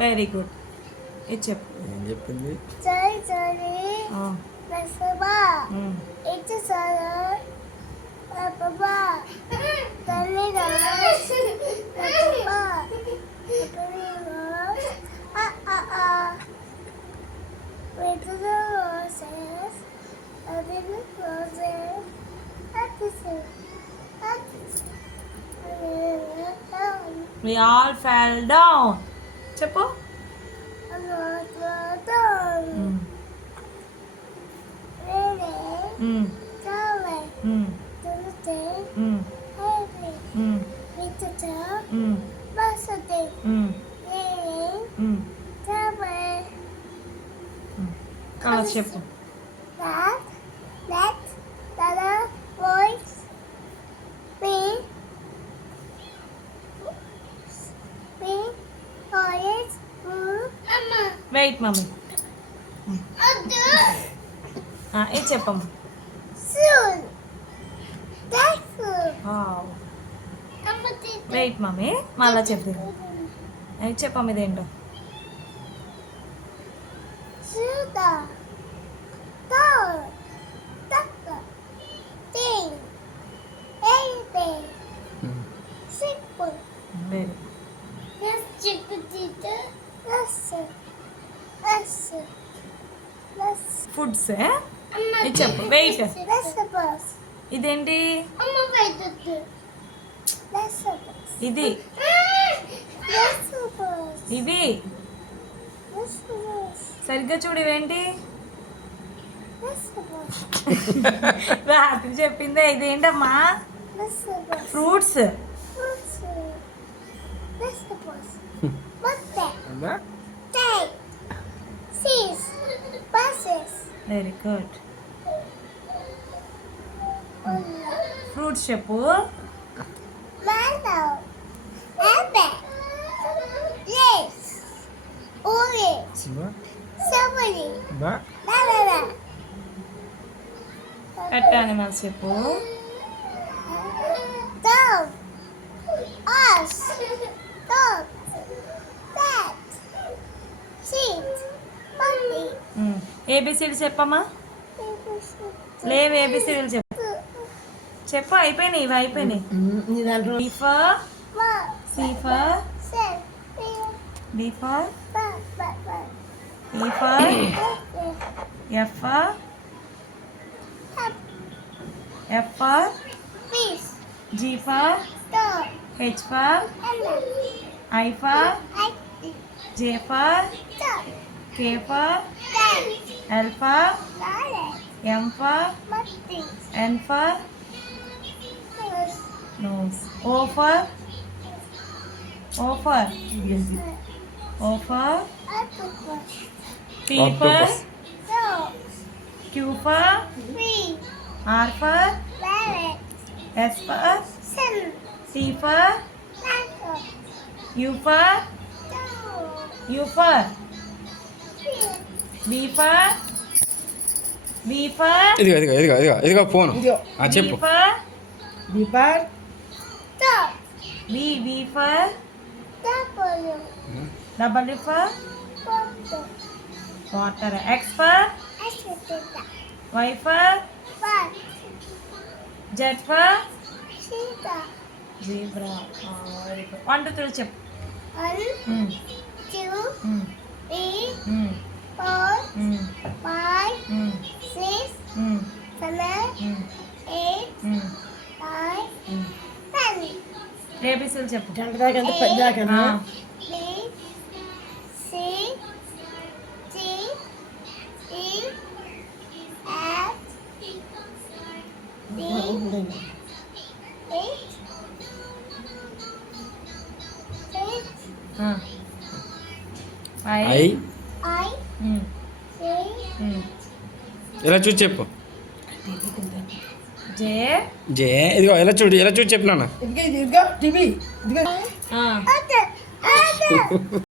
Very good. ఇది చెప్పు. ఏం చెప్పింది? We all fell down. చెప్పు. చెప్పు. Wait mummy. ఇది చెప్పమ్మా. వెయిట్ మమ్మీ, మళ్ళా చెప్పు. ఇది చెప్పమ్మ, ఇదేంటో. ఫుడ్స్ ఇది చెప్పు. వెయిట్. ఇదేంటి? ఇది ఇవి సరిగ్గా చూడు. ఇవేంటి? రాత్రి చెప్పిందే. ఇదేంటమ్మా? ఫ్రూట్స్. Very good. ఫ్రూట్స్ చెప్పు. పెట్ యానిమల్స్ చెప్పు. ఏబిసిడి చెప్పమ్మా. లేవు ఏబిసిడీలు చెప్పు. చెప్పు. అయిపోయినాయి. ఇవి అయిపోయినాయి. C for D for E for F for G for H for I for J for K for L for M for N for nose. O for P for Q for R for S for T for U for B for ఇదిగో ఫోన్ చెప్పు. B for W for water. X for Y for Z for zebra. 1 2 3 చెప్పు. 1 2 3 4 5 6 7 8 9 10. ఏబిసిలు చెప్పు. ఇలా చూసి చెప్పు. జే జే ఇదిగో ఇలా చూడు చెప్పు నాన్న.